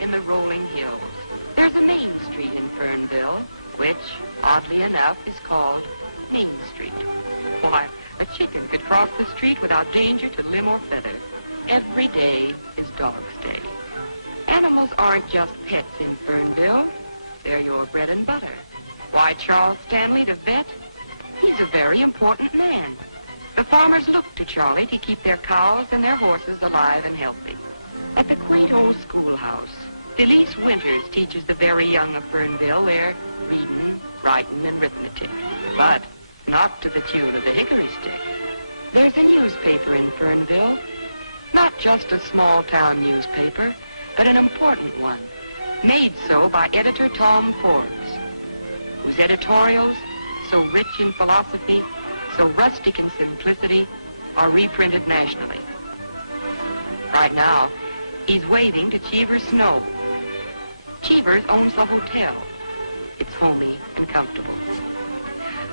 In the rolling hills, there's a main street in Fernville, which, oddly enough, is called Main Street. Why, a chicken could cross the street without danger to limb or feather. Every day is Dog's Day. Animals aren't just pets in Fernville. They're your bread and butter. Why, Charles Stanley, the vet, he's a very important man. The farmers look to Charlie to keep their cows and their horses alive and healthy. At the quaint old schoolhouse, Felice Winters teaches the very young of Fernville their reading, writing, and arithmetic. But not to the tune of the hickory stick. There's a newspaper in Fernville. Not just a small-town newspaper, but an important one. Made so by editor Tom Forbes, whose editorials, so rich in philosophy, so rustic in simplicity, are reprinted nationally. Right now, he's waving to Cheever's Snow. Cheever's owns the hotel. It's homey and comfortable.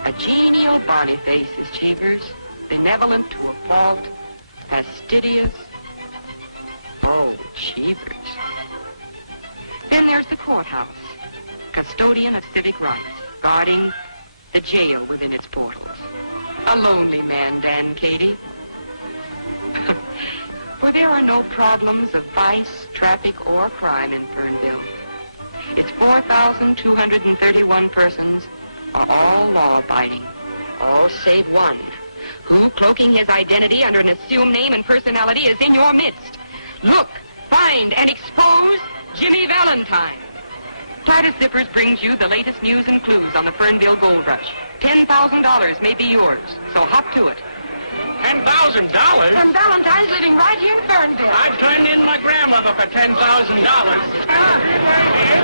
A genial Boniface is Cheever's, benevolent to a fault, fastidious. Oh, Cheever's. Then there's the courthouse, custodian of civic rights, guarding the jail within its portals. A lonely man, Dan Cady. For there are no problems of vice, traffic, or crime in Fernville. Its 4,231 persons are all law-abiding, all save one, who, cloaking his identity under an assumed name and personality, is in your midst. Look, find, and expose Jimmy Valentine. Titus Zippers brings you the latest news and clues on the Fernville gold rush. $10,000 may be yours, so hop to it. $10,000? And Valentine's living right here in Fernville. I've turned in my grandmother for $10,000.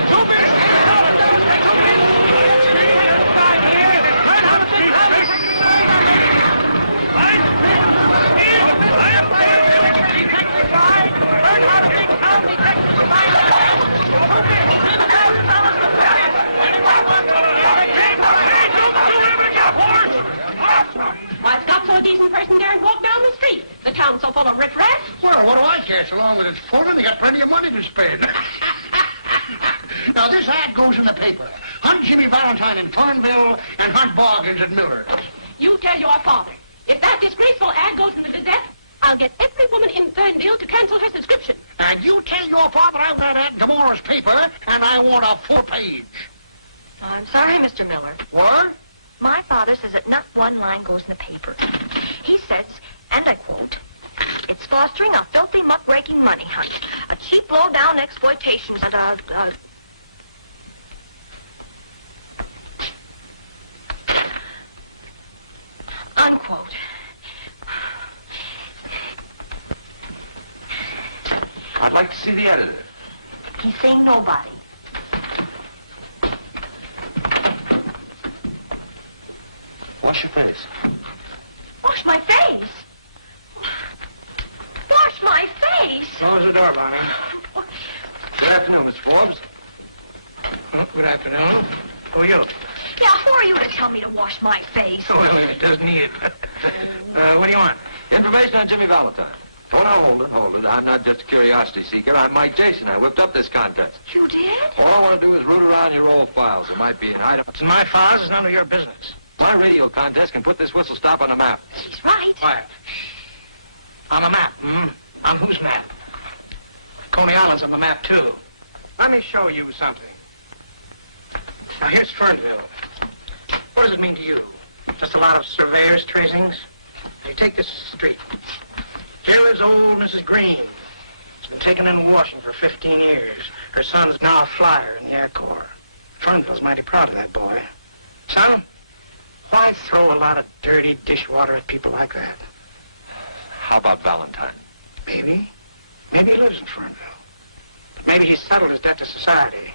Too big! I've got so a decent person daren't walk down the street. The town's so full of riffraff. Well, what do I care so long as it's full and they got plenty of money to spend? Now, this ad goes in the paper. Hunt Jimmy Valentine in Fernville and hunt Boggins at Miller's. You tell your father. If that disgraceful ad goes in the Gazette, I'll get every woman in Fernville to cancel her subscription. And you tell your father I want that ad in tomorrow's paper, and I want a full page. Oh, I'm sorry, Mr. Miller. What? My father says that not one line goes in the paper. He says, and I quote, "It's fostering a filthy, muckraking money hunt, a cheap, low-down exploitation, and unquote." I'd like to see the editor. He's saying nobody. Wash your face. Wash my face? Wash my face? Close the door, Bonnie. Good afternoon, Mr. Forbes. Oh, good afternoon. Who are you? Yeah, who are you to tell me to wash my face? Well, it doesn't need it. What do you want? Information on Jimmy Valentine. Oh, now, hold it. I'm not just a curiosity seeker. I'm Mike Jason. I whipped up this contest. You did? All I want to do is root around your old files. There might be an item. What's in my files is none of your business. My radio contest can put this whistle stop on the map. He's right. Quiet. On the map, On whose map? Coney Island's on the map, too. Let me show you something. Now, here's Fernville. What does it mean to you? Just a lot of surveyors' tracings? Now, you take this street. Here lives old Mrs. Green. She's been taken in washing for 15 years. Her son's now a flyer in the Air Corps. Fernville's mighty proud of that boy. Son, why throw a lot of dirty dishwater at people like that? How about Valentine? Maybe. Maybe he lives in Fernville. But maybe he's settled his debt to society.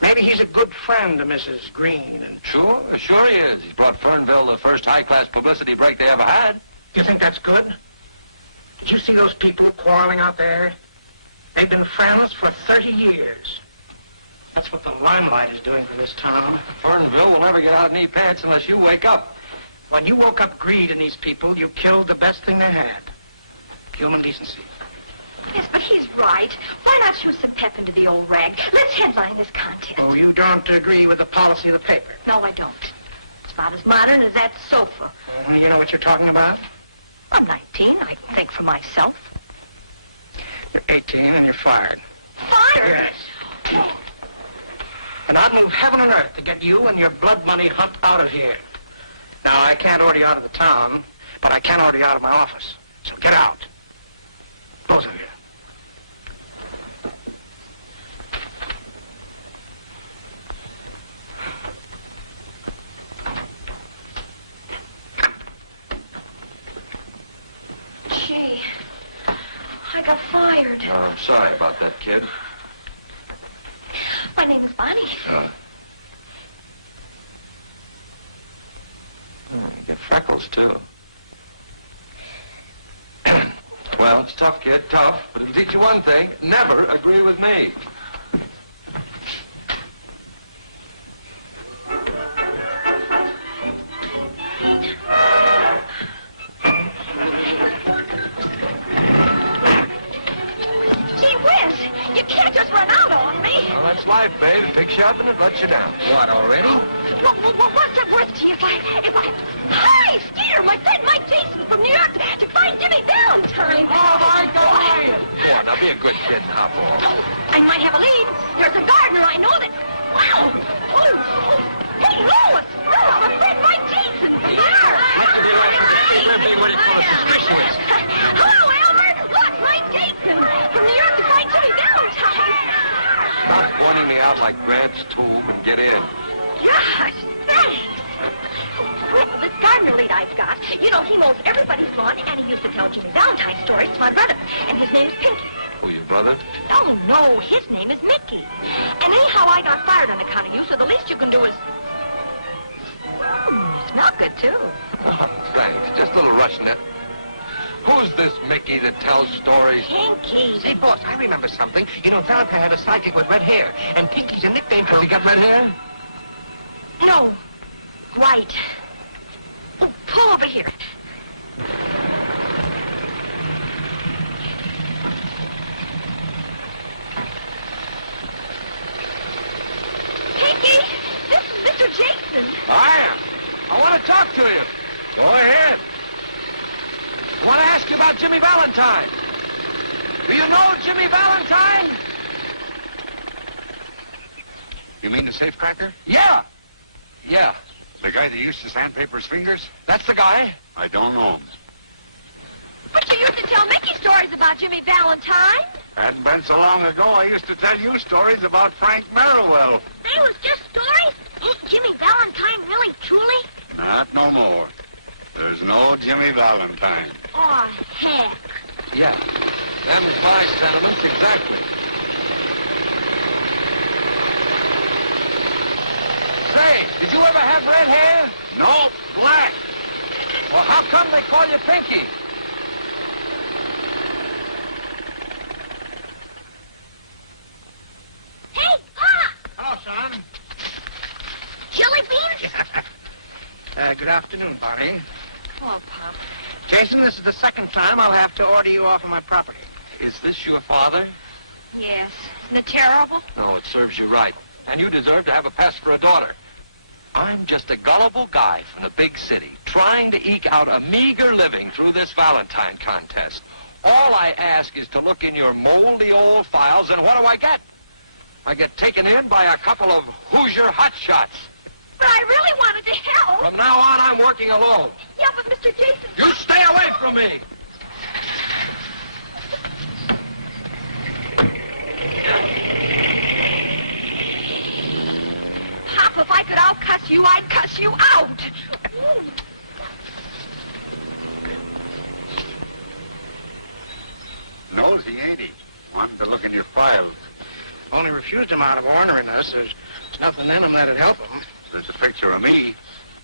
Maybe he's a good friend to Mrs. Green and... Sure he is. He's brought Fernville the first high-class publicity break they ever had. You think that's good? Did you see those people quarreling out there? They've been friends for 30 years. That's what the limelight is doing for this town. Fernville will never get out of knee pants unless you wake up. When you woke up greed in these people, you killed the best thing they had. Human decency. Yes, but he's right. Why not shoot some pep into the old rag? Let's headline this contest. Oh, you don't agree with the policy of the paper? No, I don't. It's about as modern as that sofa. You know what you're talking about? I'm 19. I can think for myself. You're 18 and you're fired. Fired? Yes. And I'd move heaven and earth to get you and your blood money hunt out of here. Now, I can't order you out of the town, but I can order you out of my office. So get out. Both of you. Gee, I got fired. Oh, I'm sorry about that, kid. My name is Bonnie. You get freckles, too. Well, it's tough, kid, tough. But it'll teach you one thing. Never agree with me. You can't just run out on me. Well, that's life, babe. It picks you up and it lets you down. What, already? What's it worth to you if I... Hi, Skeeter, my friend Mike Jason from New York to find Jimmy Valentine. Oh, my God. Go on, now be a good kid and hop off. I might have a lead. There's a gardener I know that... Wow. Hey, Lois, my friend Mike Jason from New York. Let's get off with the street. We're being what it's called a suspicious. Hello, Albert. Look, Mike Jason from New York to find Jimmy Valentine. Stop pointing me out like Gramps' tube and get in. Gosh, thanks. Well, this gardener lead I've got, you know, he mows everybody's lawn, and he used to tell Jimmy Valentine stories to my brother, and his name is Pinky. Oh, your brother? Oh, no, his name is Mickey. And anyhow, I got fired on account of you, so the least you can do is... you smell good, too. Oh, thanks. Just a little rush, Net. Who's this Mickey that tells stories? Pinky. Say, boss, I remember something. You know, Valentine had a sidekick with red hair, and Pinky's a nickname for... Has he got red hair? No, white. Oh, pull over here. Pinky, this is Mr. Jason. I want to talk to you. Go ahead. I want to ask you about Jimmy Valentine. Do you know Jimmy Valentine? You mean the safecracker? Yeah. The guy that used to sandpaper his fingers? That's the guy. I don't know him. But you used to tell Mickey stories about Jimmy Valentine. Hadn't been so long ago, I used to tell you stories about Frank Merriwell. They was just stories? Ain't Jimmy Valentine really, truly? Not no more. There's no Jimmy Valentine. Oh, heck. Yeah. Them's my sentiments exactly. Say, did you ever have red hair? No, black. Well, how come they call you Pinky? Hey, Pop! Hello, son. Jelly beans? Good afternoon, Bonnie. Oh, Pop. Jason, this is the second time I'll have to order you off of my property. Is this your father? Yes. Isn't it terrible? No, it serves you right. And you deserve to have a pest for a daughter. I'm just a gullible guy from the big city, trying to eke out a meager living through this Valentine contest. All I ask is to look in your moldy old files, and what do I get? I get taken in by a couple of Hoosier hotshots. But I really wanted to help. From now on, I'm working alone. Yeah, but Mr. Jason... You stay away from me! Pop, if I could out-cuss you, I'd cuss you out. Nosy, ain't he? Wanted to look in your files. only refused him out of orneriness. There's nothing in him that'd help him. There's a picture of me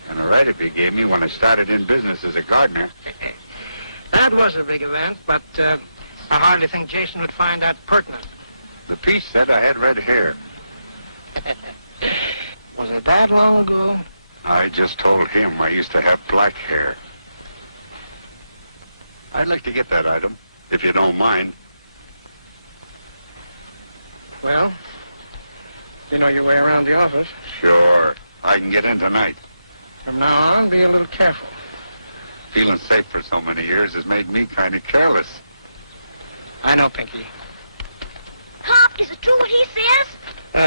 and a write-up he gave me when I started in business as a gardener. That was a big event, but I hardly think Jason would find that pertinent. The piece said I had red hair. Was it that long ago? I just told him I used to have black hair. I'd like to get that item, if you don't mind. Well, you know your way around the office. Sure. I can get in tonight. From now on, be a little careful. Feeling safe for so many years has made me kind of careless. I know, Pinky. Pop, is it true what he says?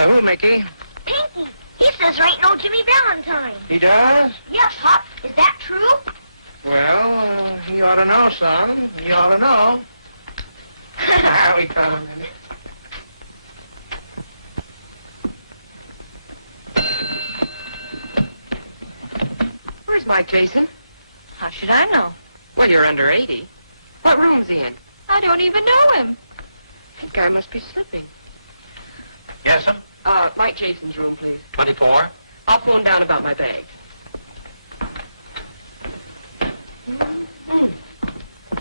Who, Mickey? Pinky. He says there ain't no Jimmy Valentine. He does? Yep, Pop. Is that true? Well, he ought to know, son. He ought to know. We got him in it. Where's Mike, Jason? How should I know? Well, you're under 80. What room's he in? I don't even know him. That guy must be slipping. Yes, sir? Mike Jason's room, please. 24. I'll phone down about my bags.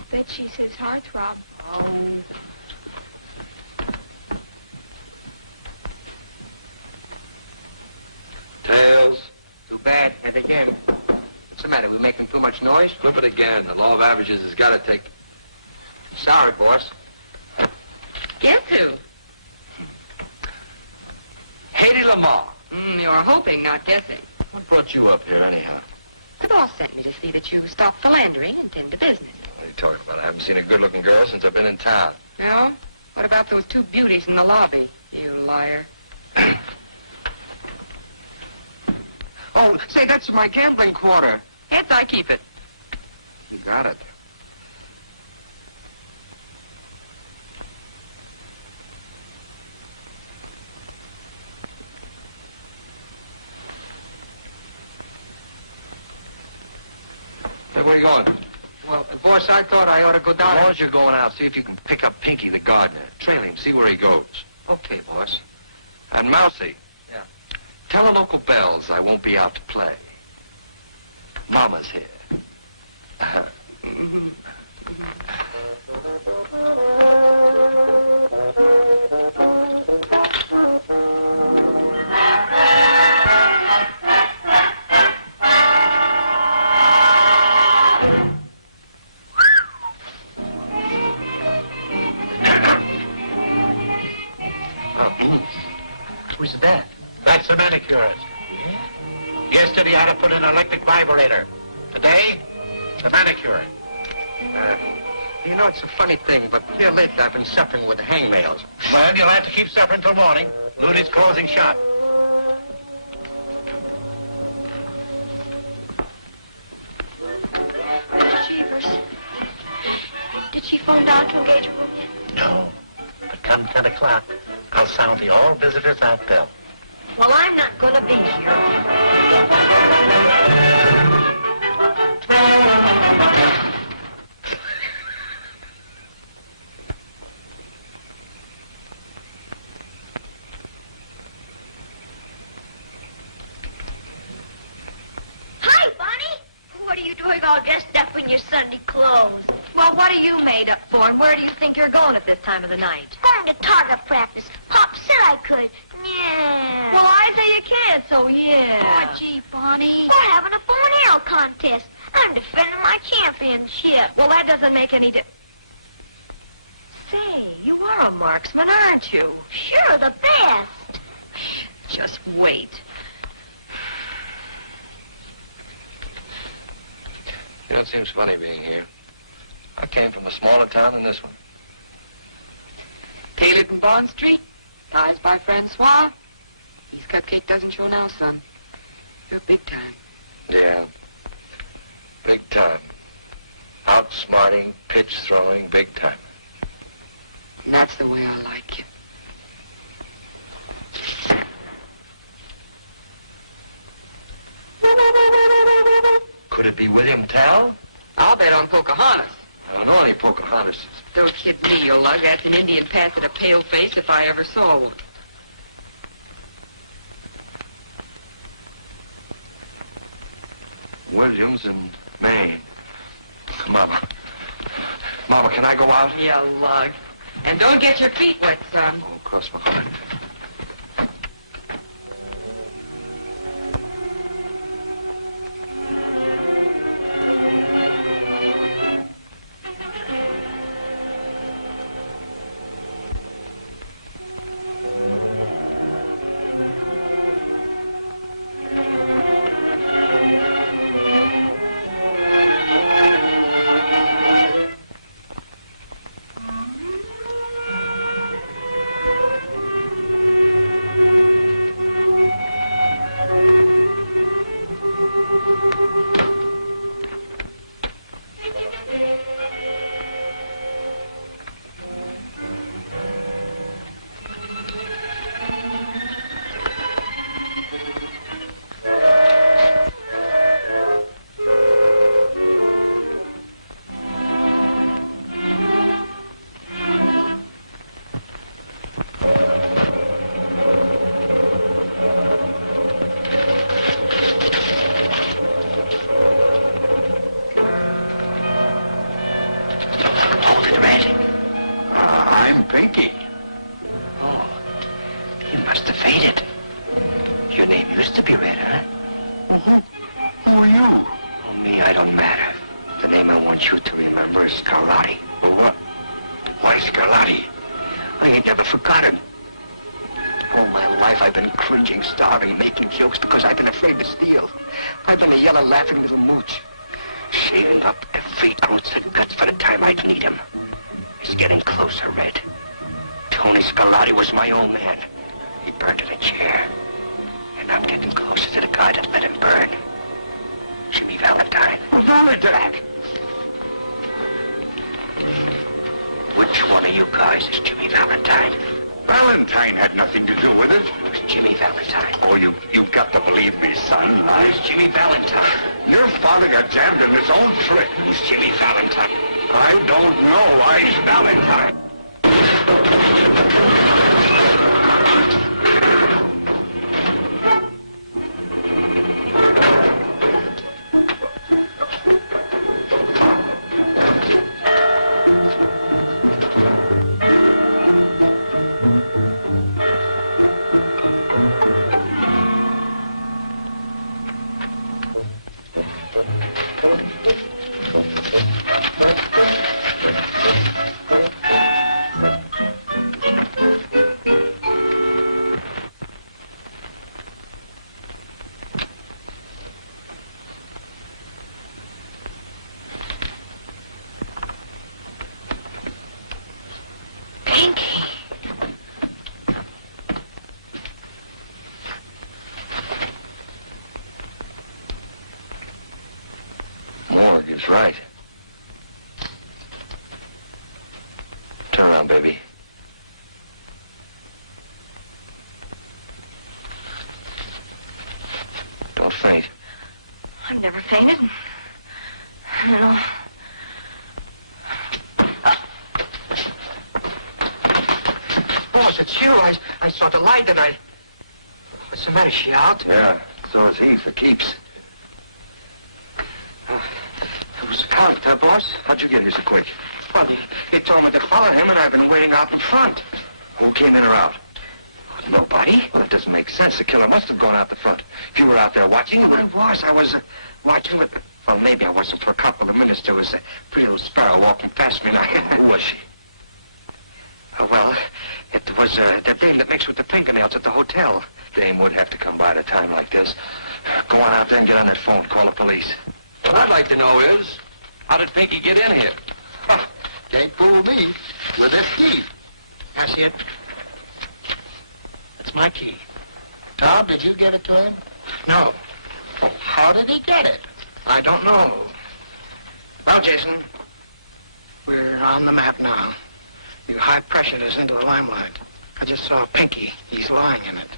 Bet she's his heartthrob. Oh. Tails. Too bad. And again. What's the matter? We making too much noise? Flip it again. The law of averages has got to take... Sorry, boss. Guess who? Haiti Lamar. You're hoping, not guessing. What brought you up here, anyhow? The boss sent me to see that you stop philandering and tend to business. What are you talking about? I haven't seen a good-looking girl since I've been in town. No? What about those two beauties in the lobby, you liar? Oh, say, that's my gambling quarter. Heads, I keep it. You got it. Hey, where you going? Well, boss, I thought I ought to go As down... long as you're going out, see if you can pick up Pinky the gardener. Trail him, see where he goes. Okay, boss. And Mousy. Yeah. Tell the local bells I won't be out to play. Mama's here. Who's that? That's the manicurist. Yeah? Yesterday I had to put in an electric vibrator. Today, the manicurist. You know, it's a funny thing, but here lately I've been suffering with hangnails. Well, you'll have to keep suffering till morning. Looney's closing shop. Mr. Cheevers, did she phone down to engage a room yet? No, but come 10 o'clock, I'll sound the all visitors out bell. Well, I'm not going to be here. Hi, Bonnie. What are you doing all dressed up in your Sunday clothes? Well, what are you made up for, and where do you think you're going at this time of the night? Going to target practice. Pop said I could. Yeah. Well, I say you can't, so yeah. Oh, gee, Bonnie. We're having a bow and arrow contest. I'm defending my championship. Well, that doesn't make any Say, you are a marksman, aren't you? Sure, the best. Just wait. You know, it seems funny being here. I came from a smaller town than this one. Tailored in Bond Street, ties by Francois. His cupcake doesn't show now, son. You're big time. Yeah. Big time. Outsmarting, pitch throwing, big timer. And that's the way I like you. Could it be William Tell? I'll bet on Pocahontas. I don't know any Pocahontas. Don't kid me, you lug. That's an Indian pass at a pale face if I ever saw one. Williams in Maine. Mama. Mama, can I go out? You lug. And don't get your feet wet, son. Oh, cross my heart. Pinky. Oh, you must have faded. Your name used to be Red, huh? Well, who are you? Oh, me, I don't matter. The name I want you to remember is Scarlatti. Well, what? Why Scarlatti? I ain't never forgotten. All my life I've been cringing, starving, making jokes because I've been afraid to steal. I've been a yellow, laughing little mooch, shaving up every ounce of guts for the time I'd need him. It's getting closer, Red. Tony Scarlatti was my old man. He burned in a chair. And I'm getting closer to the guy that let him burn. Jimmy Valentine. Valentine? Which one of you guys is Jimmy Valentine? Valentine had nothing to do with it. It was Jimmy Valentine. Oh, you've got to believe me, son. Who's Jimmy Valentine? Your father got jammed in his own trick. Who's Jimmy Valentine? I don't know. He's Valentine. Morgue is right. Turn around, baby. Don't faint. I've never fainted. I don't know. Boss, it's you. I saw the light and I... What's the matter? She out? Yeah, so is he for keeps. It was the count, boss. How'd you get here so quick? Well, he told me to follow him, and I've been waiting out in front. Who came in or out? Nobody. Well, that doesn't make sense. The killer must have gone out the front. If you were out there watching, you would... I was watching, but... Well, maybe I wasn't for a couple of minutes. There was a pretty little sparrow walking past me, and I... Who was she? Well, it was the dame that makes with the fingernails at the hotel. Dame would have to come by at a time like this. Go on out there and get on that phone. Call the police. What I'd like to know is, how did Pinky get in here? Huh, can't fool me with this key. That's it. That's my key. Tom, did you give it to him? No. Oh, how did he get it? I don't know. Well, Jason, we're on the map now. You high-pressured us into the limelight. I just saw Pinky. He's lying in it.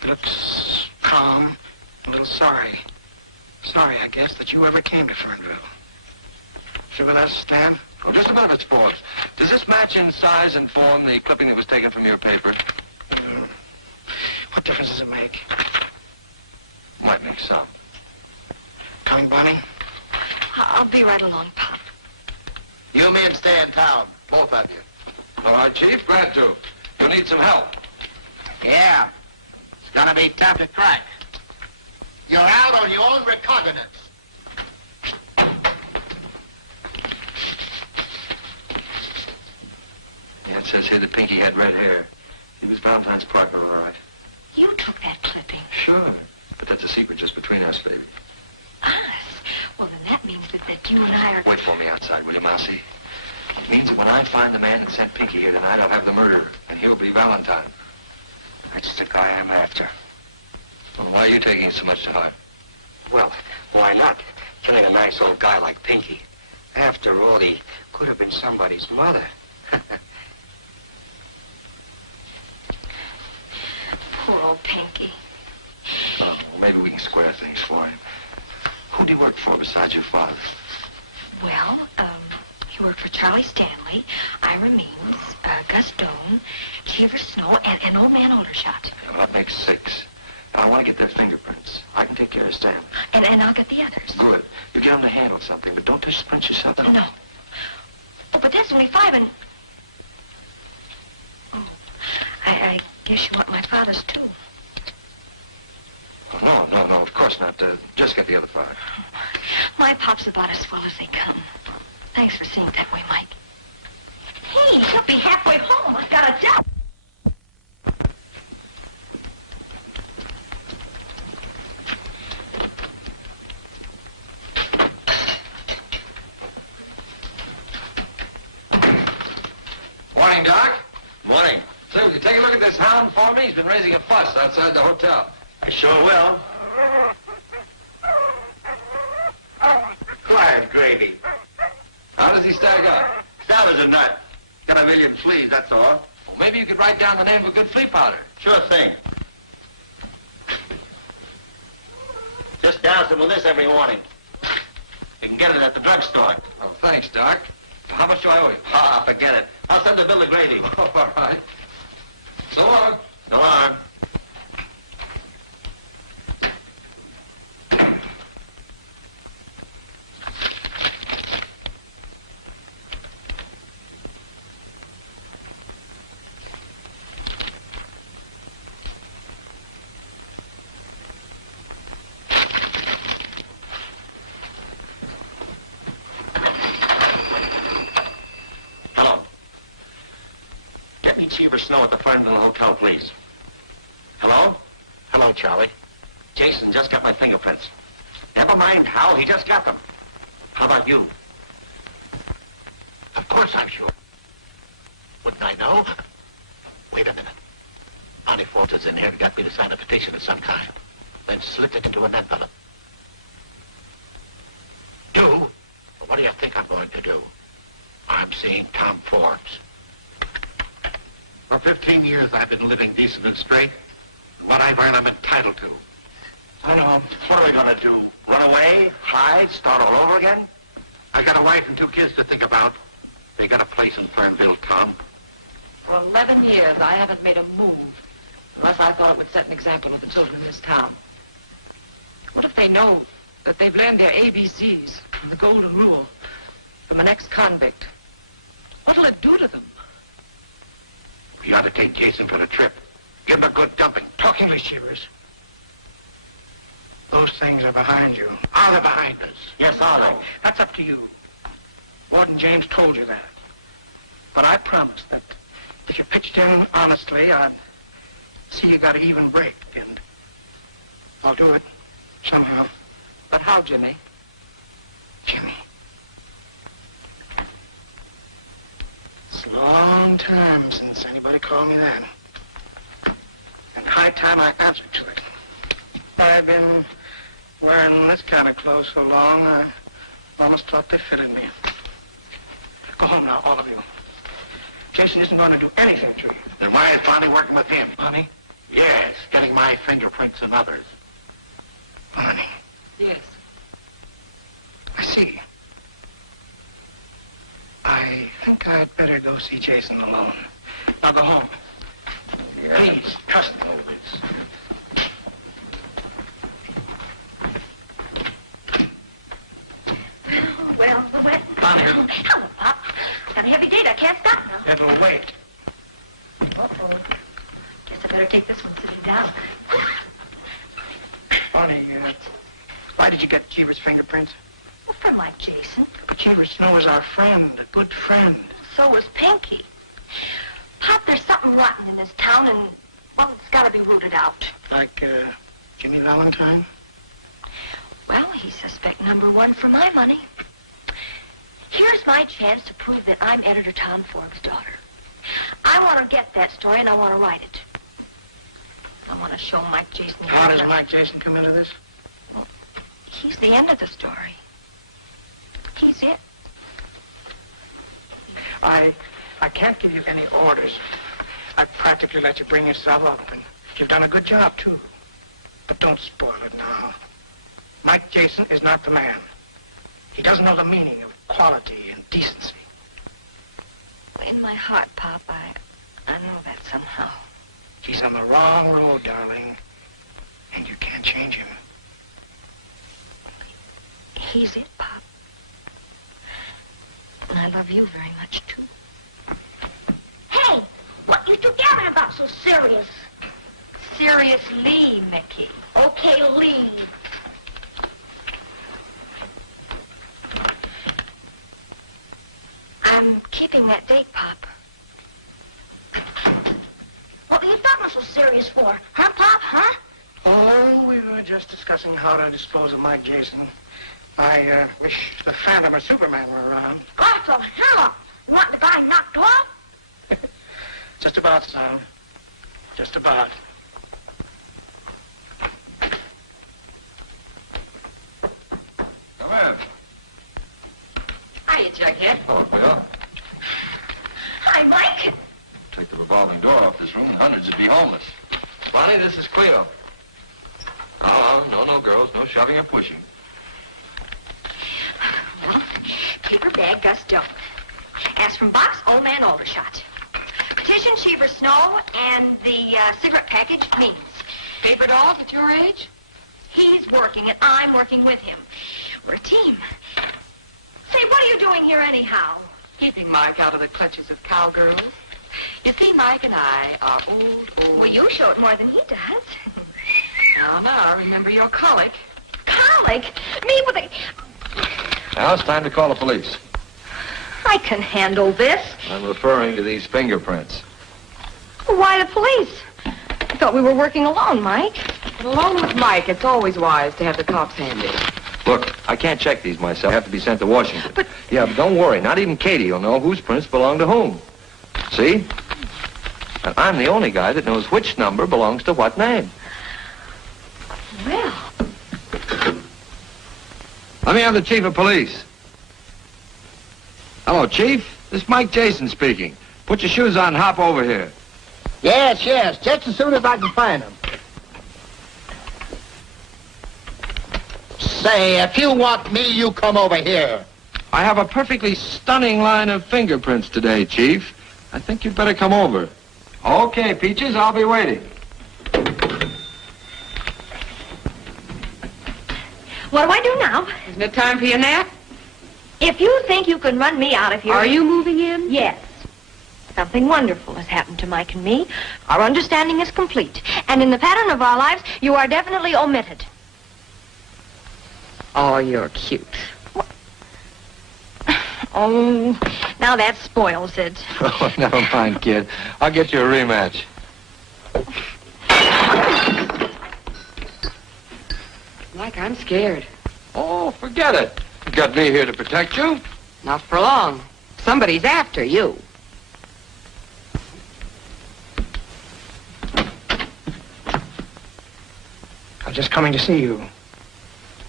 He looks calm, a little sorry. Sorry, I guess, that you ever came to Fernville. You with us, Dan? Oh, just a minute, Sports. Does this match in size and form the clipping that was taken from your paper? What difference does it make? Might make some. coming, Bonnie? I'll be right along, Pop. You men stay in town, both of you. All right, Chief, glad to. You'll need some help. Yeah. It's gonna be tough to crack. You're out on your own recognizance. Yeah, it says here that Pinky had red hair. He was Valentine's partner, all right. You took that clipping. Sure, but that's a secret just between us, baby. Us? Well, then that means that you and I are... Wait for me outside, will you, Mousy? It means that when I find the man that sent Pinky here tonight, I'll have the murderer, and he'll be Valentine. That's the guy I'm after. Well, why are you taking it so much to heart? Well, why not? Killing a nice old guy like Pinky. After all, he could have been somebody's mother. Poor old Pinky. Oh, maybe we can square things for him. Who do you work for besides your father? Well, he worked for Charlie Stanley, Ira Means, Gus Doan, Cheever Snow, and Old Man Aldershot. Well, that makes 6. I want to get their fingerprints. I can take care of Stanley. And I'll get the others. Good. You get them to handle something, but don't touch the prints yourself. No. Oh, but that's only 5 and... Oh, I guess you want my father's, too. Oh, no, of course not. Just get the other 5. My Pop's about as swell as they come. Thanks for seeing it that way, Mike. Hey, he'll be halfway home. I've got a job. Morning, Doc. Morning. Say, will you take a look at this hound for me? He's been raising a fuss outside the hotel. I sure will. Quiet, Gravy. How does he stack up? Sour as a nut. Got a million fleas, that's all. Well, maybe you could write down the name of a good flea powder. Sure thing. Just douse it with this every morning. You can get it at the drugstore. Oh, thanks, Doc. How much do I owe you? Ah, forget it. I'll send the bill to Grady. Oh, all right. So long. So long. Hello. Get me Cheever Snow at the Fernville Hotel, please. Hello? Hello, Charlie. Jason just got my fingerprints. Never mind how, he just got them. How about you? Of course I'm sure. Wouldn't I know? Wait a minute. Bonnie Forster's in here and got me to sign a petition of some kind. Then slipped it into an envelope. Do? Well, what do you think I'm going to do? I'm seeing Tom Forbes. For 15 years I've been living decent and straight. And what I've earned I'm entitled to. I know. What are we going to do? Run away? Hide? Start all over again? I got a wife and 2 kids to think about. They got a place in Fernville, Tom. For 11 years, I haven't made a move unless I thought it would set an example of the children in this town. What if they know that they've learned their ABCs and the golden rule from an ex-convict? What'll it do to them? You ought to take Jason for the trip. Give him a good dumping. Talk English, Cheevers. Those things are behind you. Are they behind us? Yes, are they? That's up to you. Warden James told you that. But I promised that if you pitched in honestly, I'd see you got an even break, and I'll do it somehow. But how, Jimmy? Jimmy. It's a long time since anybody called me that. And high time I answered to it. I've been wearing this kind of clothes so long, I almost thought they fitted me. Go home now, all of you. Jason isn't going to do anything to you. Then why is Bonnie working with him? Bonnie? Yes, getting my fingerprints and others. Bonnie. Yes. I see. I think I'd better go see Jason alone. Now go home. Yeah. Please, trust me. Well, the wet. Bonnie. Hello, Pop. Got a heavy date. I can't stop now. It'll wait. Uh-oh. Guess I better take this one sitting down. Bonnie, why did you get Cheever's fingerprints? Well, from Mike Jason. But Cheever Snow is our friend, a good friend. So was Pinky. Pop, there's something rotten in this town, and, well, it's got to be rooted out. Like, Jimmy Valentine? Well, he's suspect number one for my money. Here's my chance to prove that I'm Editor Tom Forbes' daughter. I want to get that story, and I want to write it. I want to show Mike Jason... How does Mike Jason come into this? Well, he's the end of the story. He's it. I can't give you any orders. I practically let you bring yourself up, and you've done a good job, too. But don't spoil it now. Mike Jason is not the man. He doesn't know the meaning of quality and decency. In my heart, Pop, I know that somehow. He's on the wrong road, darling, and you can't change him. He's it, Pop. And I love you very much, too. Hey, what you two gabbing about so serious? Seriously, Mickey. Okay, Lee. I'm keeping that date, Pop. What are you talking so serious for? Huh, Pop, huh? Oh, we were just discussing how to dispose of Mike Jason. I wish the Phantom or Superman were around. God, so hell up. You want the guy knocked off? Just about, son. Just about. Come in. Hiya, Jughead. Hello, Cleo. Hi, Mike. Take the revolving door off this room and hundreds would be homeless. Bonnie, this is Cleo. Oh, no, girls. No shoving or pushing. Well, paper bag, Gus Doe. Ask from box, old man Aldershot. Petition, Cheever Snow, and the cigarette package, means. Paper dolls at your age? He's working, and I'm working with him. We're a team. Say, what are you doing here anyhow? Keeping Mike out of the clutches of cowgirls. You see, Mike and I are old. Well, you show it more than he does. Now, remember your colic. Colic? Me with a... Now it's time to call the police. I can handle this. I'm referring to these fingerprints. Why the police? I thought we were working alone, Mike. Along with Mike, it's always wise to have the cops handy. Look, I can't check these myself. They have to be sent to Washington. But don't worry. Not even Katie will know whose prints belong to whom. See? And I'm the only guy that knows which number belongs to what name. Well... Let me have the chief of police. Hello, Chief. This is Mike Jason speaking. Put your shoes on and hop over here. Yes, just as soon as I can find them. Say, if you want me, you come over here. I have a perfectly stunning line of fingerprints today, Chief. I think you'd better come over. Okay, Peaches, I'll be waiting. What do I do now? Isn't it time for your nap? If you think you can run me out of here... Are you moving in? Yes. Something wonderful has happened to Mike and me. Our understanding is complete. And in the pattern of our lives, you are definitely omitted. Oh, you're cute. Oh, now that spoils it. Oh, never mind, kid. I'll get you a rematch. Mike, I'm scared. Oh, forget it. You got me here to protect you. Not for long. Somebody's after you. I'm just coming to see you.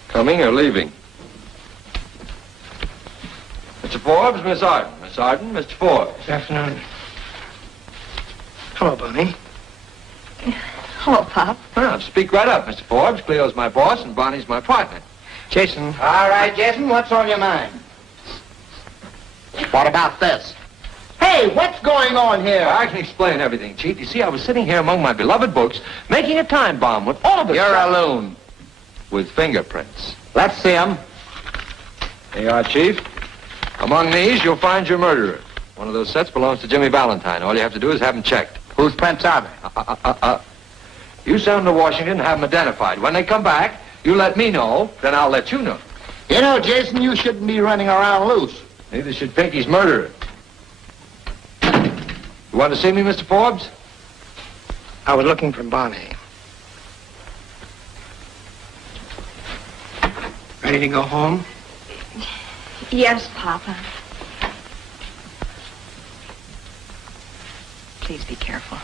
Coming or leaving? Mr. Forbes, Miss Arden. Miss Arden, Mr. Forbes. Good afternoon. Hello, Bonnie. Hello, Pop. Well, speak right up, Mr. Forbes. Cleo's my boss and Bonnie's my partner. Jason. All right, Jason, what's on your mind? What about this? Hey, what's going on here? I can explain everything, Chief. You see, I was sitting here among my beloved books, making a time bomb when all of a You're sudden... a loon. With fingerprints. Let's see 'em. There you are, Chief. Among these, you'll find your murderer. One of those sets belongs to Jimmy Valentine. All you have to do is have him checked. Whose prints are they? You send them to Washington and have them identified. When they come back, you let me know, then I'll let you know. You know, Jason, you shouldn't be running around loose. Neither should Pinky's murderer. You want to see me, Mr. Forbes? I was looking for Bonnie. Ready to go home? Yes, Papa. Please be careful.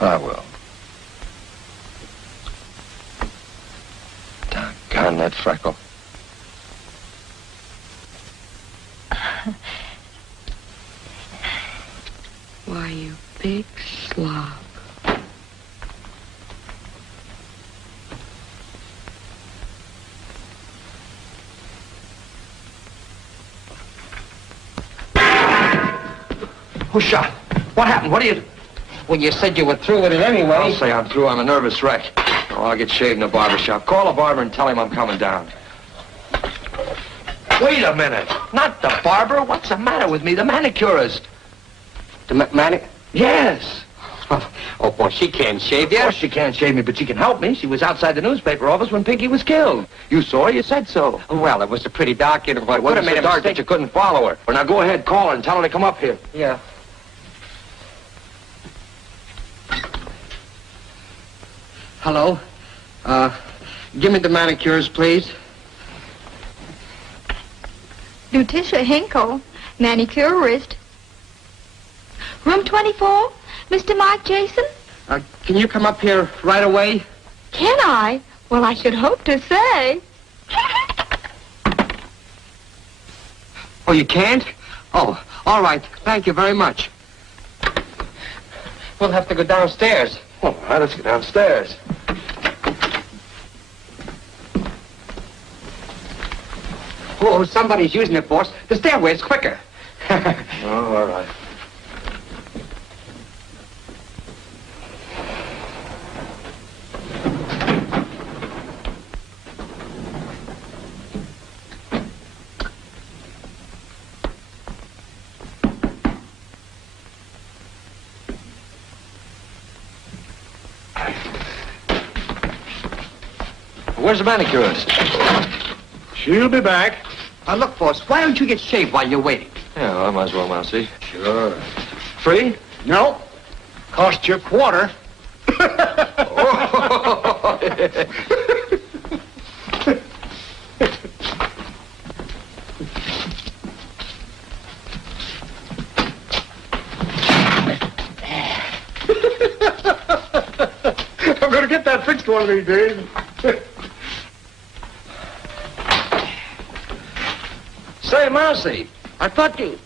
I will. Doggone that freckle. Why, you big slob. Who shot? What happened? What do you... Well, you said you were through with it anyway. I'll say I'm through. I'm a nervous wreck. Oh, I'll get shaved in a barber shop. Call a barber and tell him I'm coming down. Wait a minute. Not the barber. What's the matter with me? The manicurist. The manic? Yes. Oh, boy, she can't shave you. Of course she can't shave me, but she can help me. She was outside the newspaper office when Pinky was killed. You saw her. You said so. Well, it was a pretty dark interval. It wasn't so dark that you couldn't follow her. Well, now go ahead, call her and tell her to come up here. Yeah. Hello? Give me the manicures, please. Lutetia Hinkle, manicurist. Room 24, Mr. Mike Jason? Can you come up here right away? Can I? Well, I should hope to say. Oh, you can't? Oh, all right. Thank you very much. We'll have to go downstairs. Oh, all right, let's go downstairs. Oh, somebody's using it, boss. The stairway's quicker. Oh, all right. Where's the manicurist? She'll be back. Look, boss, why don't you get shaved while you're waiting? Yeah, I might as well now, see? Sure. Free? No. Cost you a quarter. I'm going to get that fixed one of these days. Say, Mousy, I thought you...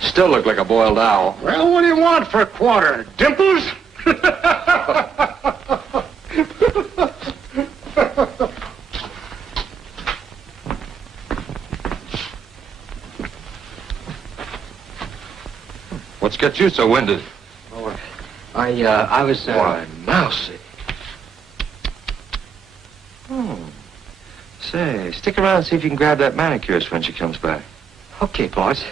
Still look like a boiled owl. Well, what do you want for a quarter? Dimples? What's got you so winded? Oh, I was... Why, Mousy. Oh. Say, stick around and see if you can grab that manicurist when she comes back. Okay, boss.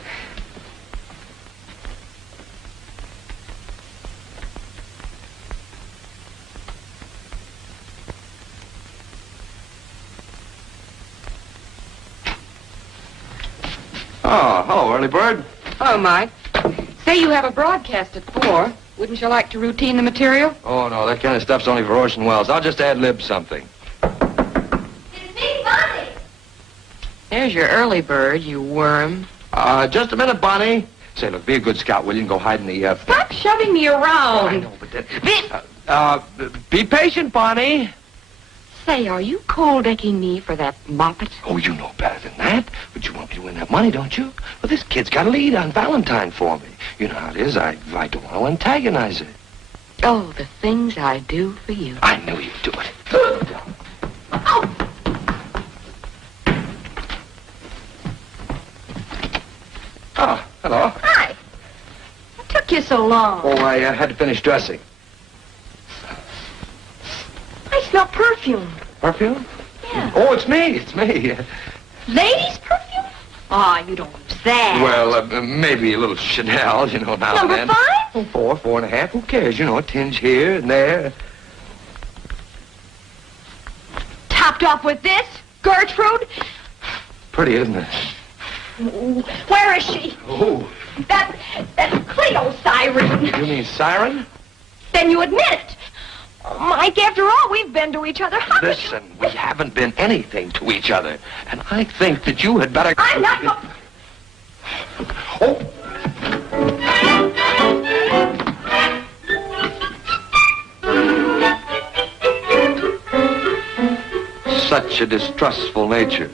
Oh, hello, early bird. Hello, Mike. Say you have a broadcast at 4. Wouldn't you like to routine the material? Oh, no, that kind of stuff's only for Orson Welles. I'll just ad-lib something. It's me, Bonnie. There's your early bird, you worm. Just a minute, Bonnie. Say, look, be a good scout, will you, and go hide in the, Stop shoving me around. I know, but that... be patient, Bonnie. Say, are you cold-decking me for that moppet? Oh, you know better than that. But you want me to win that money, don't you? Well, this kid's got a lead on Valentine for me. You know how it is. I don't want to antagonize her. Oh, the things I do for you. I knew you'd do it. Oh. Oh, hello. Hi. What took you so along. Oh, I had to finish dressing. I smell perfume. Perfume? Yeah. Oh, it's me. It's me. Ladies' perfume? Oh, you don't use that. Well, maybe a little Chanel, you know, now Number and then. 5? Oh, 4, 4.5. Who cares? You know, a tinge here and there. Topped off with this, Gertrude. Pretty, isn't it? Where is she? Who? That Cleo siren. You mean siren? Then you admit it. Mike, after all, we've been to each other. How Listen, we haven't been anything to each other. And I think that you had better... I'm not... Oh! Such a distrustful nature.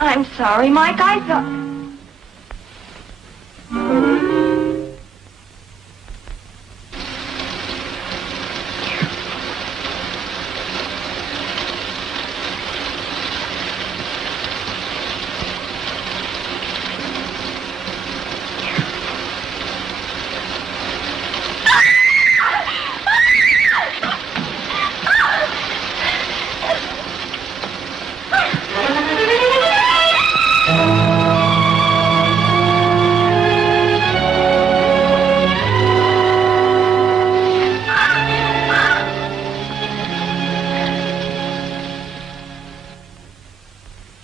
I'm sorry, Mike. I thought...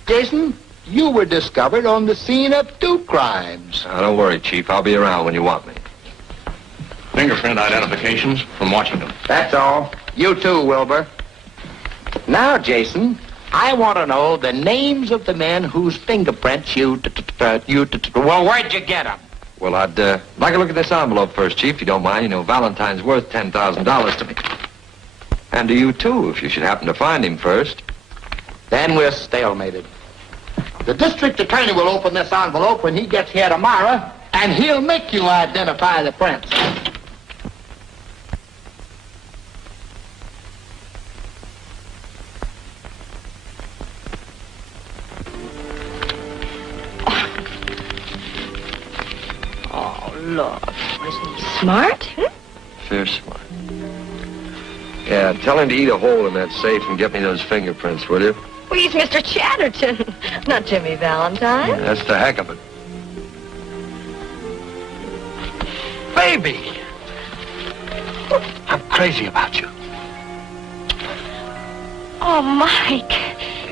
Jason, you were discovered on the scene of 2 crimes. Don't worry, Chief. I'll be around when you want me. Fingerprint identifications from Washington. That's all. You too, Wilbur. Now, Jason, I want to know the names of the men whose fingerprints well, where'd you get them? Well, I'd like a look at this envelope first, Chief, if you don't mind. You know, Valentine's worth $10,000 to me. And to you, too, if you should happen to find him first. Then we're stalemated. The district attorney will open this envelope when he gets here tomorrow, and he'll make you identify the prints. Oh, look. Wasn't he smart? Fair smart. Yeah, tell him to eat a hole in that safe and get me those fingerprints, will you? Well, he's Mr. Chatterton, not Jimmy Valentine. Yeah, that's the heck of it. Baby! I'm crazy about you. Oh, Mike.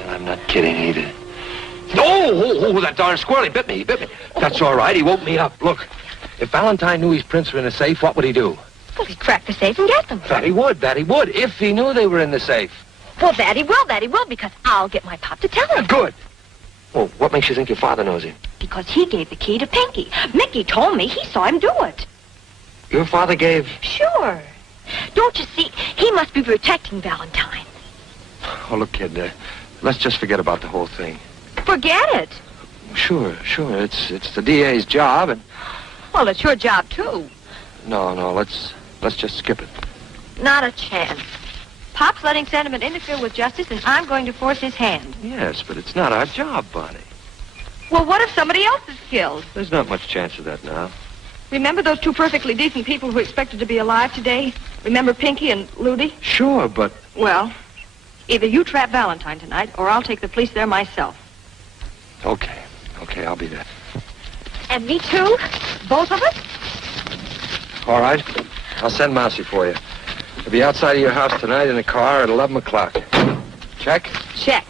And I'm not kidding either. Oh, that darn squirrel, he bit me. That's all right, he woke me up. Look, if Valentine knew his prints were in a safe, what would he do? Well, he'd crack the safe and get them. That he would, if he knew they were in the safe. Well, that he will, because I'll get my pop to tell him. Good. Well, what makes you think your father knows him? Because he gave the key to Pinky. Mickey told me he saw him do it. Your father gave... Sure. Don't you see? He must be protecting Valentine. Oh, look, kid, let's just forget about the whole thing. Forget it. Sure. It's the DA's job, and... Well, it's your job, too. No, let's just skip it. Not a chance. Pop's letting sentiment interfere with justice, and I'm going to force his hand. Yes, but it's not our job, Bonnie. Well, what if somebody else is killed? There's not much chance of that now. Remember those 2 perfectly decent people who expected to be alive today? Remember Pinky and Ludy? Sure, but... Well, either you trap Valentine tonight, or I'll take the police there myself. Okay, I'll be there. And me, too? Both of us? All right, I'll send Mousy for you. I'll be outside of your house tonight in a car at 11 o'clock. Check? Check.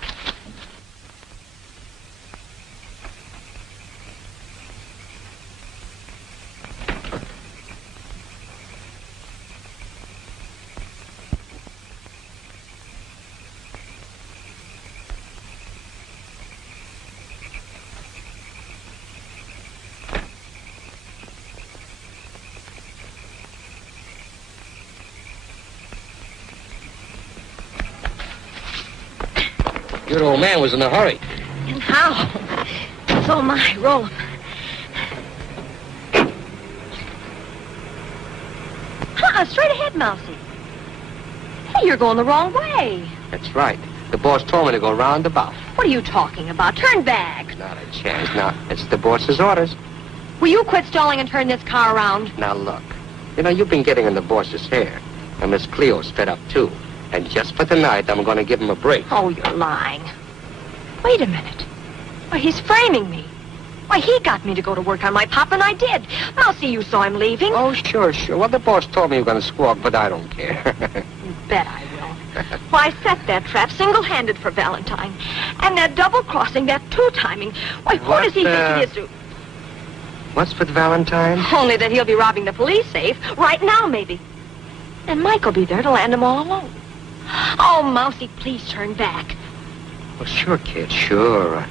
Your old man was in a hurry. And how? So am I. Roll 'em. Straight ahead, Mousy. Hey, you're going the wrong way. That's right. The boss told me to go round about. What are you talking about? Turn back. Not a chance. Now, it's the boss's orders. Will you quit stalling and turn this car around? Now, look. You know, you've been getting in the boss's hair. And Miss Cleo's fed up, too. And just for the night, I'm going to give him a break. Oh, you're lying. Wait a minute. Why, he's framing me. Why, he got me to go to work on my pop, and I did. I'll see you saw him leaving. Oh, sure. Well, the boss told me you were going to squawk, but I don't care. You bet I will. Why, I set that trap single-handed for Valentine. And that double-crossing, that two-timing. Why, who does he think he is? What's with Valentine? Only that he'll be robbing the police safe right now, maybe. And Mike will be there to land them all alone. Oh, Mousy, please turn back. Well, sure, kid, sure.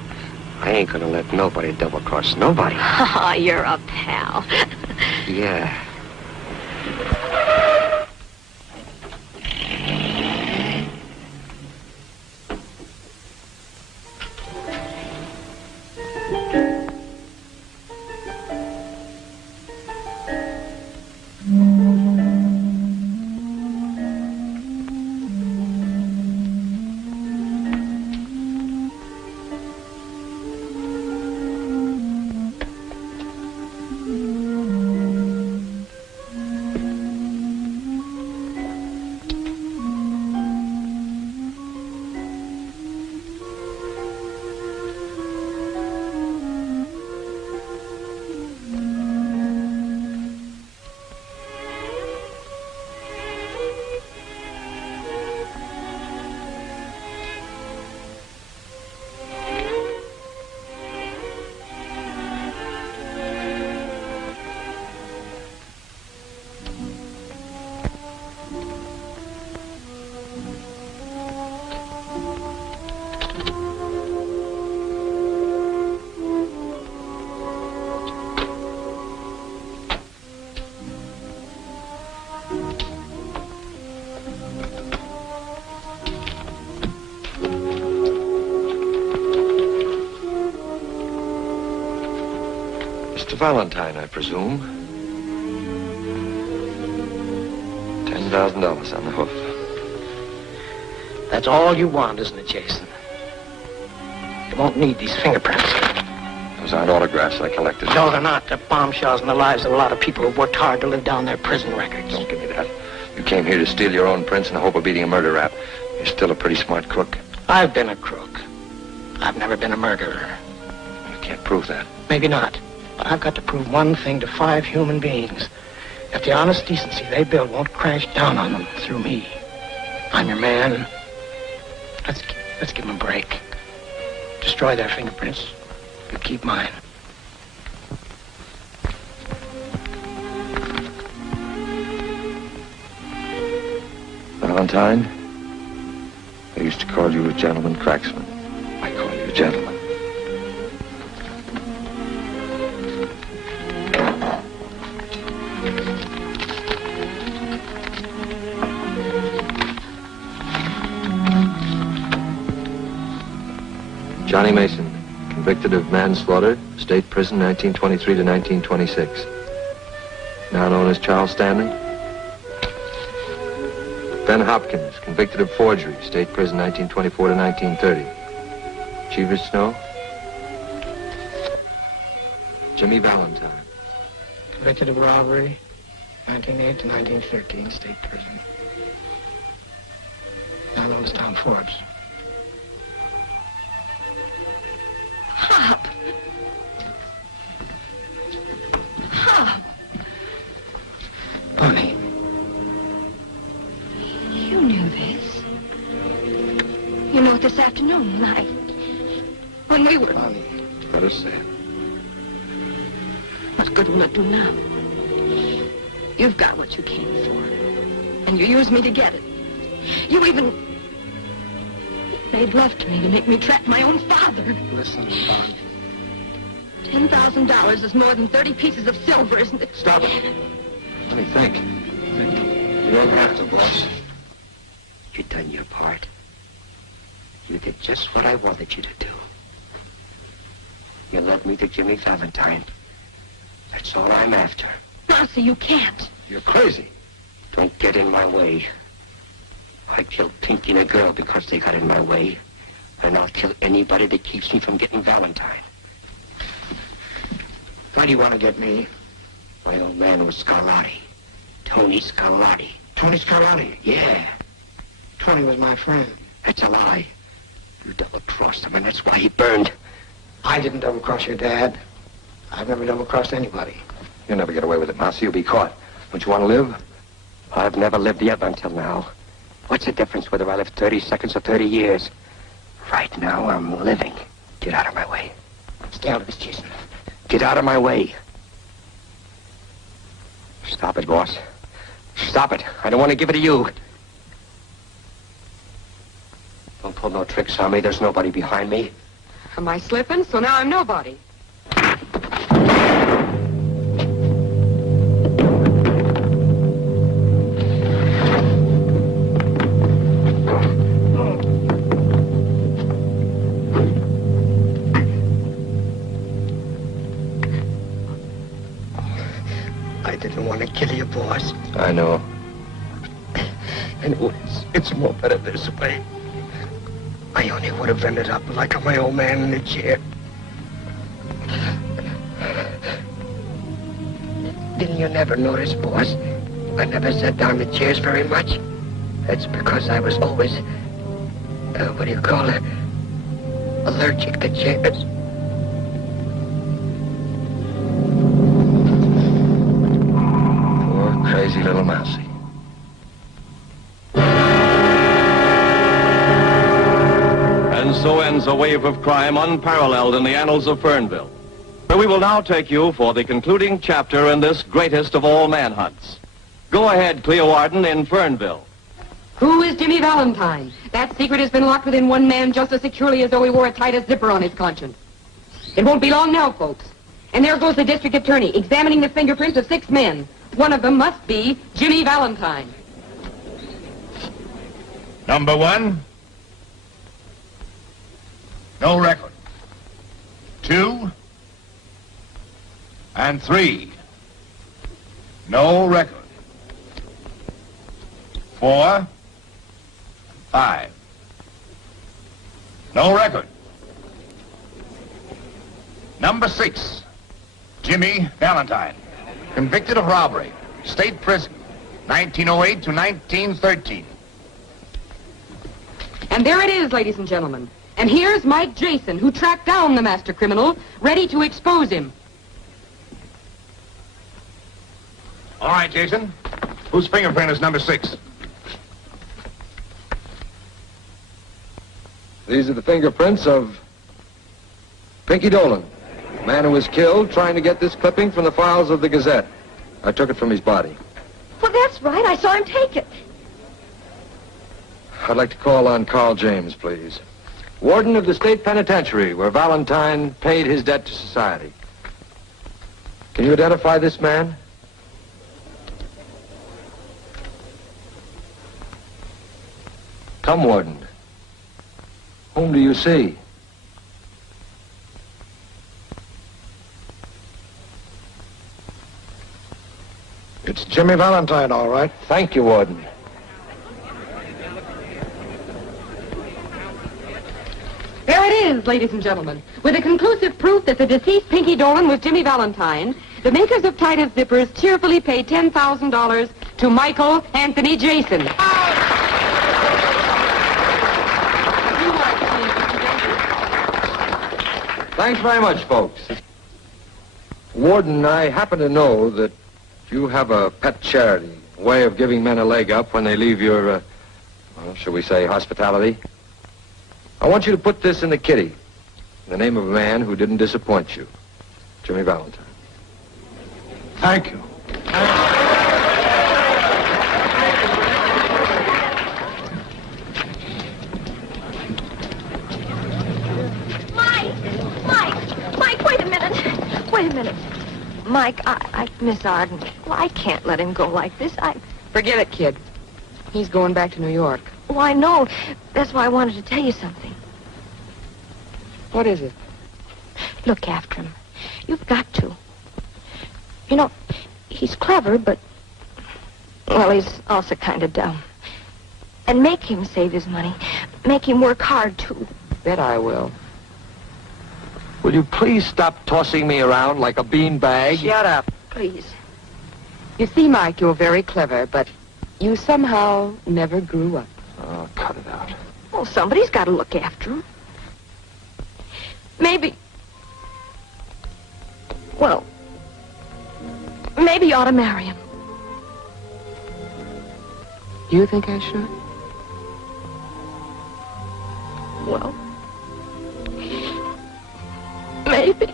I ain't gonna let nobody double-cross nobody. Oh, you're a pal. Yeah. Valentine, I presume. $10,000 on the hoof. That's all you want, isn't it, Jason? You won't need these fingerprints. Those aren't autographs I collected. No, they're not. They're bombshells in the lives of a lot of people who've worked hard to live down their prison records. Don't give me that. You came here to steal your own prints in the hope of beating a murder rap. You're still a pretty smart crook. I've been a crook. I've never been a murderer. You can't prove that. Maybe not. But I've got to prove one thing to 5 human beings. That the honest decency they build won't crash down on them through me. I'm your man. Let's give them a break. Destroy their fingerprints. You keep mine. Valentine, I used to call you a gentleman cracksman. I call you a gentleman. Johnny Mason, convicted of manslaughter, state prison 1923 to 1926. Now known as Charles Stanley. Ben Hopkins, convicted of forgery, state prison 1924 to 1930. Cheever Snow. Jimmy Valentine. Convicted of robbery, 1908 to 1913, state prison. Now known as Tom Forbes. Hop! Hop! Bonnie. You knew this. You knew it this afternoon when we were... Bonnie, let us say it. What good will it do now? You've got what you came for. And you used me to get it. You even made love to me to make me track my own father. Listen, Bonnie. $10,000 is more than 30 pieces of silver, isn't it? Stop it. Let me think. You don't have to, boss. You've done your part. You did just what I wanted you to do. You led me to Jimmy Valentine. That's all I'm after. Mousy, you can't. You're crazy. Don't get in my way. I killed Pinky and a girl because they got in my way. And I'll kill anybody that keeps me from getting Valentine. Why do you want to get me? My old man was Scarlatti. Tony Scarlatti. Tony Scarlatti? Yeah. Tony was my friend. That's a lie. You double-crossed him, and that's why he burned. I didn't double-cross your dad. I've never double-crossed anybody. You'll never get away with it, Mouse. You'll be caught. Don't you want to live? I've never lived yet until now. What's the difference whether I live 30 seconds or 30 years? Right now, I'm living. Get out of my way. Stay out of this, Jason. Get out of my way. Stop it, boss. Stop it. I don't want to give it to you. Don't pull no tricks on me. There's nobody behind me. Am I slipping? So now I'm nobody. I didn't want to kill you, boss. I know. And it's more better this way. I only would have ended up like my old man in the chair. Didn't you never notice, boss? I never sat down in chairs very much. That's because I was always, what do you call it? Allergic to chairs. Poor, crazy little Mousie. And so ends a wave of crime unparalleled in the annals of Fernville. Where we will now take you for the concluding chapter in this greatest of all manhunts. Go ahead, Cleo Arden in Fernville. Who is Jimmy Valentine? That secret has been locked within one man just as securely as though he wore a tightest zipper on his conscience. It won't be long now, folks. And there goes the district attorney examining the fingerprints of 6 men. One of them must be Jimmy Valentine. Number 1. No record. 2 and 3. No record. 4, 5. No record. Number 6. Jimmy Valentine. Convicted of robbery. State prison. 1908 to 1913. And there it is, ladies and gentlemen. And here's Mike Jason, who tracked down the master criminal, ready to expose him. All right, Jason. Whose fingerprint is number 6? These are the fingerprints of Pinky Dolan, man who was killed trying to get this clipping from the files of the Gazette. I took it from his body. Well, that's right. I saw him take it. I'd like to call on Carl James, please. Warden of the State Penitentiary, where Valentine paid his debt to society. Can you identify this man? Come, Warden. Whom do you see? It's Jimmy Valentine, all right. Thank you, Warden. There it is, ladies and gentlemen. With a conclusive proof that the deceased Pinky Dolan was Jimmy Valentine, the makers of tightest zippers cheerfully paid $10,000 to Michael Anthony Jason. Thanks very much, folks. Warden, I happen to know that you have a pet charity, a way of giving men a leg up when they leave your, well, shall we say, hospitality. I want you to put this in the kitty, in the name of a man who didn't disappoint you, Jimmy Valentine. Thank you. Mike, wait a minute. Wait a minute. Mike, Miss Arden, well, I can't let him go like this. Forget it, kid. He's going back to New York. Oh, I know. That's why I wanted to tell you something. What is it? Look after him. You've got to. You know, he's clever, but, well, he's also kind of dumb. And make him save his money. Make him work hard, too. Bet I will. Will you please stop tossing me around like a beanbag? Shut up, please. You see, Mike, you're very clever, but you somehow never grew up. Oh, cut it out. Well, somebody's got to look after him. Maybe you ought to marry him. You think I should? Well, maybe.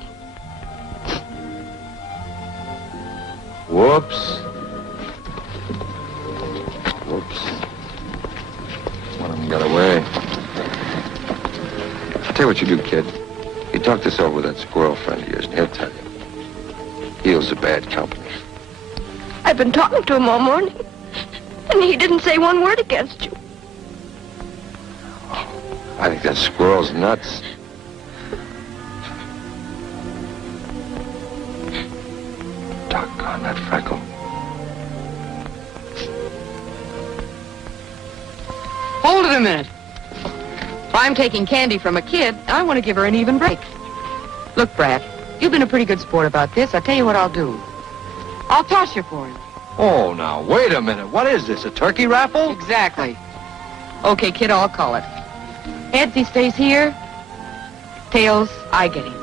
Whoops. One of them got away. I'll tell you what you do, kid. You talk this over with that squirrel friend of yours, and he'll tell you. Heel's a bad company. I've been talking to him all morning, and he didn't say one word against you. I think that squirrel's nuts. Doggone that freckle. Hold it a minute. If I'm taking candy from a kid, I want to give her an even break. Look, Brad, you've been a pretty good sport about this. I'll tell you what I'll do. I'll toss you for him. Oh, now, wait a minute. What is this, a turkey raffle? Exactly. Okay, kid, I'll call it. Heads, he stays here. Tails, I get him.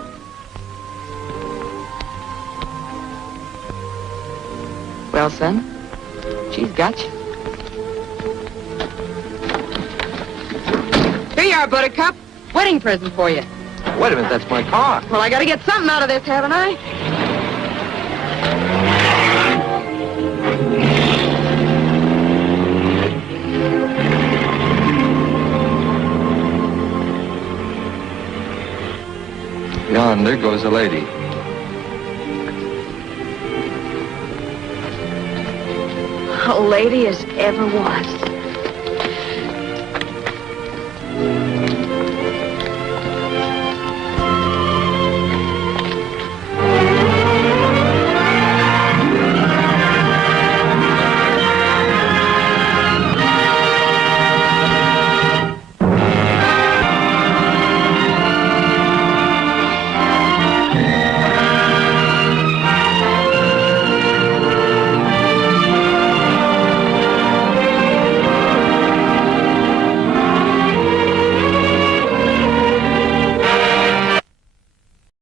Well, son, she's got you. Here you are, Buttercup. Wedding present for you. Wait a minute, that's my car. Well, I gotta get something out of this, haven't I? Yonder goes a lady. A lady as ever was.